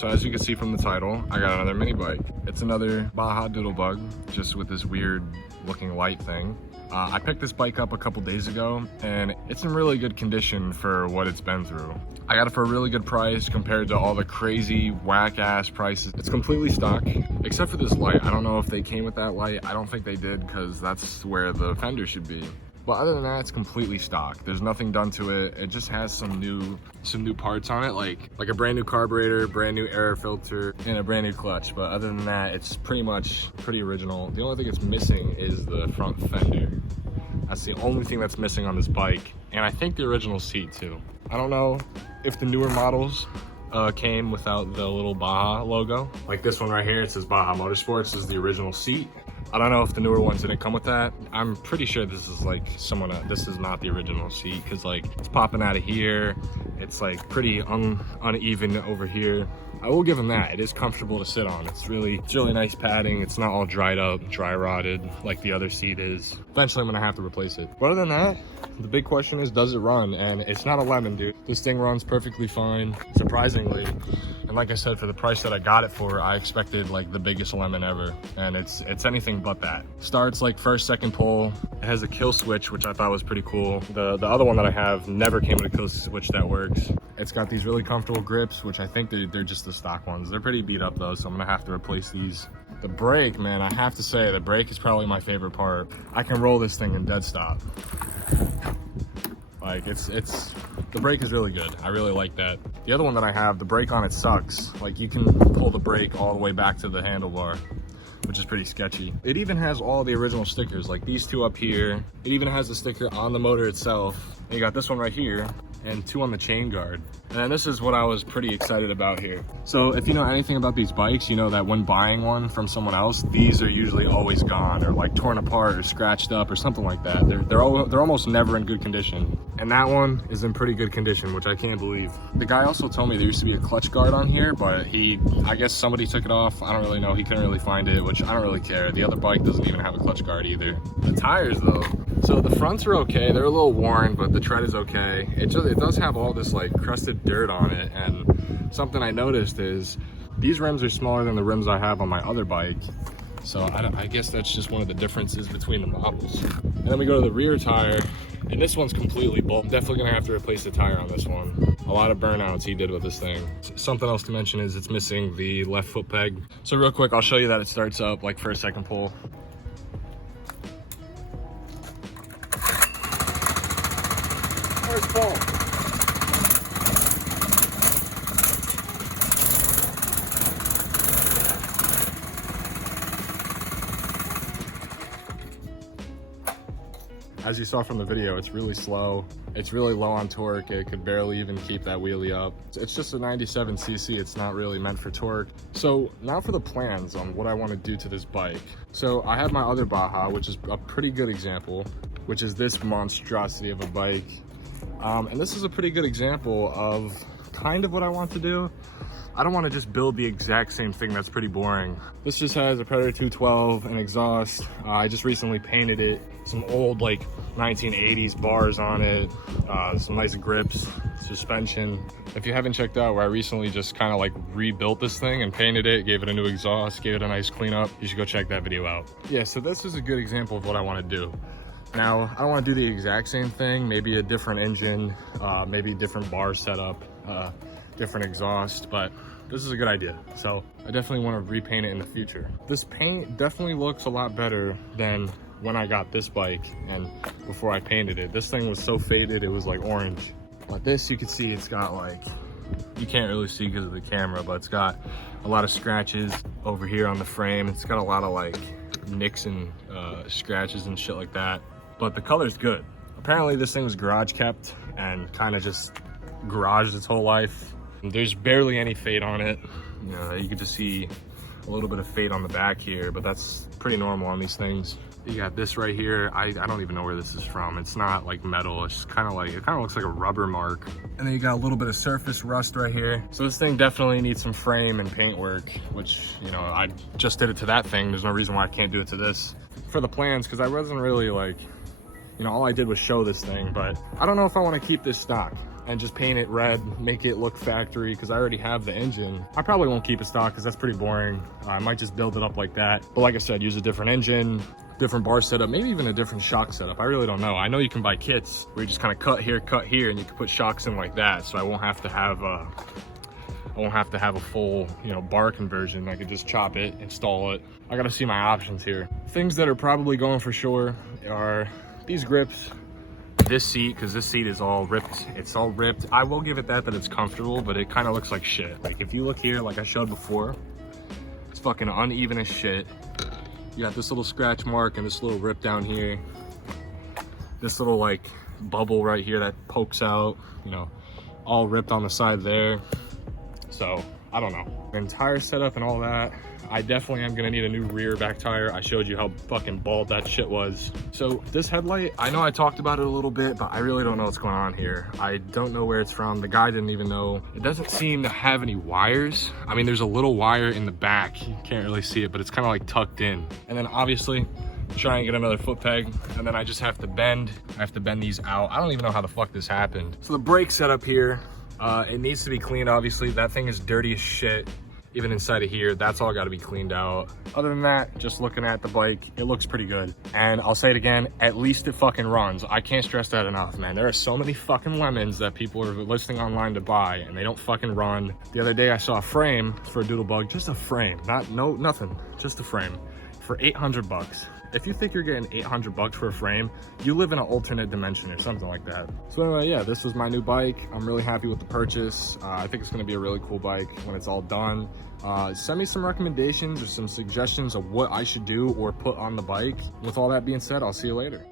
So as you can see from the title, I got another mini bike. It's another Baja doodle bug, just with this weird looking light thing. I picked this bike up a couple days ago and it's in really good condition for what it's been through. I got it for a really good price compared to all the crazy whack ass prices. It's completely stock, except for this light. I don't know if they came with that light. I don't think they did because that's where the fender should be. But other than that, it's completely stock. There's nothing done to it. It just has some new parts on it, like a brand new carburetor, brand new air filter, and a brand new clutch. But other than that, it's pretty original. The only thing it's missing is the front fender. That's the only thing that's missing on this bike. And I think the original seat too. I don't know if the newer models came without the little Baja logo. Like this one right here, it says Baja Motorsports. This is the original seat. I don't know if the newer ones didn't come with that. I'm pretty sure this is like this is not the original seat, because like it's popping out of here. It's like pretty uneven over here. I will give them that. It is comfortable to sit on. It's really nice padding. It's not all dried up, dry rotted like the other seat is. Eventually I'm gonna have to replace it. But other than that, the big question is, does it run? And it's not a lemon, dude. This thing runs perfectly fine, surprisingly. And like I said, for the price that I got it for, I expected like the biggest lemon ever. And it's anything but that. Starts like first, second pull. It has a kill switch, which I thought was pretty cool. The other one that I have never came with a kill switch that works. It's got these really comfortable grips, which I think they're just the stock ones. They're pretty beat up though, so I'm gonna have to replace these. The brake, man, I have to say, the brake is probably my favorite part. I can roll this thing in dead stop. Like the brake is really good. I really like that. The other one that I have, the brake on it sucks. Like you can pull the brake all the way back to the handlebar, which is pretty sketchy. It even has all the original stickers, like these two up here. It even has a sticker on the motor itself. And you got this one right here and two on the chain guard. And then this is what I was pretty excited about here. So if you know anything about these bikes, you know that when buying one from someone else, these are usually always gone or like torn apart or scratched up or something like that. They're almost never in good condition. And that one is in pretty good condition, which I can't believe. The guy also told me there used to be a clutch guard on here, but I guess somebody took it off. I don't really know. He couldn't really find it, which I don't really care. The other bike doesn't even have a clutch guard either. The tires though. So the fronts are okay. They're a little worn, but the tread is okay. It does have all this like crusted dirt on it. And something I noticed is these rims are smaller than the rims I have on my other bike. So I guess that's just one of the differences between the models. And then we go to the rear tire, and this one's completely built. I'm definitely gonna have to replace the tire on this one. A lot of burnouts he did with this thing. Something else to mention is it's missing the left foot peg. So real quick, I'll show you that it starts up like first, second pull. First pull. As you saw from the video, it's really slow. It's really low on torque. It could barely even keep that wheelie up. It's just a 97cc. It's not really meant for torque. So now for the plans on what I want to do to this bike. So I have my other Baja, which is a pretty good example, which is this monstrosity of a bike. And this is a pretty good example of kind of what I want to do. I don't want to just build the exact same thing. That's pretty boring. This just has a Predator 212, an exhaust. I just recently painted it. Some old like 1980s bars on it. Some nice grips, suspension. If you haven't checked out where I recently just kind of like rebuilt this thing and painted it, gave it a new exhaust, gave it a nice cleanup, you should go check that video out. Yeah, so this is a good example of what I want to do. Now, I don't want to do the exact same thing, maybe a different engine, maybe different bar setup, different exhaust, but this is a good idea. So I definitely want to repaint it in the future. This paint definitely looks a lot better than when I got this bike and before I painted it. This thing was so faded, it was like orange. But this, you can see it's got like, you can't really see because of the camera, but it's got a lot of scratches over here on the frame. It's got a lot of like nicks and scratches and shit like that. But the color's good. Apparently this thing was garage kept and kind of just garaged its whole life. There's barely any fade on it. You know, you can just see a little bit of fade on the back here, but that's pretty normal on these things. You got this right here. I don't even know where this is from. It's not like metal. It's kind of like, it kind of looks like a rubber mark. And then you got a little bit of surface rust right here. So this thing definitely needs some frame and paint work, which, you know, I just did it to that thing. There's no reason why I can't do it to this. For the plans, because I wasn't really like, you know, all I did was show this thing, but I don't know if I want to keep this stock and just paint it red, make it look factory, because I already have the engine. I probably won't keep it stock because that's pretty boring. I might just build it up like that. But like I said, use a different engine, different bar setup, maybe even a different shock setup. I really don't know. I know you can buy kits where you just kind of cut here, and you can put shocks in like that. So I won't have to have a full, you know, bar conversion. I could just chop it, install it. I gotta see my options here. Things that are probably going for sure are these grips, this seat, because this seat is all ripped. It's all ripped. I will give it that it's comfortable, but it kind of looks like shit. Like if you look here, like I showed before, it's fucking uneven as shit. You got this little scratch mark and this little rip down here. This little like bubble right here that pokes out, you know, all ripped on the side there. So I don't know. The entire setup and all that, I definitely am gonna need a new rear back tire. I showed you how fucking bald that shit was. So this headlight, I know I talked about it a little bit, but I really don't know what's going on here. I don't know where it's from. The guy didn't even know. It doesn't seem to have any wires. I mean, there's a little wire in the back. You can't really see it, but it's kind of like tucked in. And then obviously, try and get another foot peg, and then I just have to bend. I have to bend these out. I don't even know how the fuck this happened. So the brake setup here, it needs to be cleaned, obviously. That thing is dirty as shit. Even inside of here, that's all got to be cleaned out. Other than that, just looking at the bike, it looks pretty good. And I'll say it again, at least it fucking runs. I can't stress that enough, man. There are so many fucking lemons that people are listing online to buy, and they don't fucking run. The other day I saw a frame for a doodle bug, just a frame, nothing, just a frame, for 800 bucks. If you think you're getting 800 bucks for a frame, you live in an alternate dimension or something like that. So anyway, yeah, this is my new bike. I'm really happy with the purchase. I think it's gonna be a really cool bike when it's all done. Send me some recommendations or some suggestions of what I should do or put on the bike. With all that being said, I'll see you later.